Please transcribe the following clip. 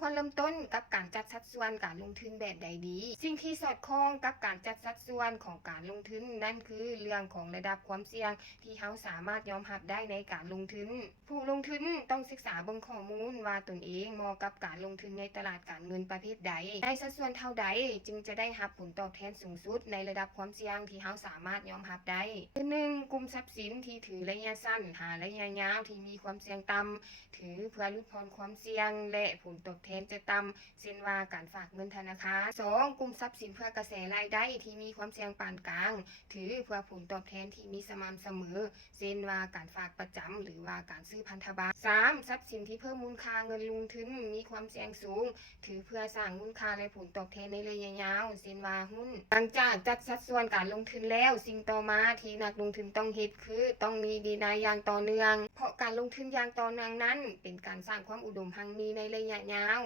ควรเริ่มต้นกับการจัดสัดส่วนการลงทุนแบบใดดีสิ่งที่สอดคล้องกับการจัดสัดส่วนของการลงทุนนั่นคือเรื่องของระดับความเสี่ยงที่เราสามารถยอมรับได้ในการลงทุนผู้ลงทุนต้องศึกษาเบิ่งข้อมูลว่าตนเองเหมาะกับการลงทุนในตลาดการเงินประเภทใดในสัดส่วนเท่าใดจึงจะได้รับผลตอบแทนสูงสุดในระดับความเสี่ยงที่เราสามารถยอมรับได้คือ1กลุ่มทรัพย์สินที่ถือระยะสั้นหาระยะยาวที่มีความเสี่ยงต่ำถือเพื่อลดผ่อนความเสี่ยงและผลตอบแทนจะต่ำเช่นว่าการฝากเงินธนาคาร2กลุ่มทรัพย์สินเพื่อกระแสรายได้ที่มีความเสี่ยงปานกลางถือเพื่อผลตอบแทนที่มีสม่ำเสมอเช่นว่าการฝากประจำหรือว่าการซื้อพันธบัตร3ทรัพย์สินที่เพิ่มมูลค่าเงินลงทุนมีความเสี่ยงสูงถือเพื่อสร้างมูลค่าและผลตอบแทนในระยะยาวเช่นว่าหุ้นหลังจากจัดสัดส่วนการลงทุนแล้วสิ่งต่อมาที่นักลงทุนต้องเฮ็ดคือต้องมีวินัยอย่างต่อเนื่องเพราะการลงทุนอย่างต่อเนื่องนั้นเป็นการสร้างความอุดมหังมีในระยะยาว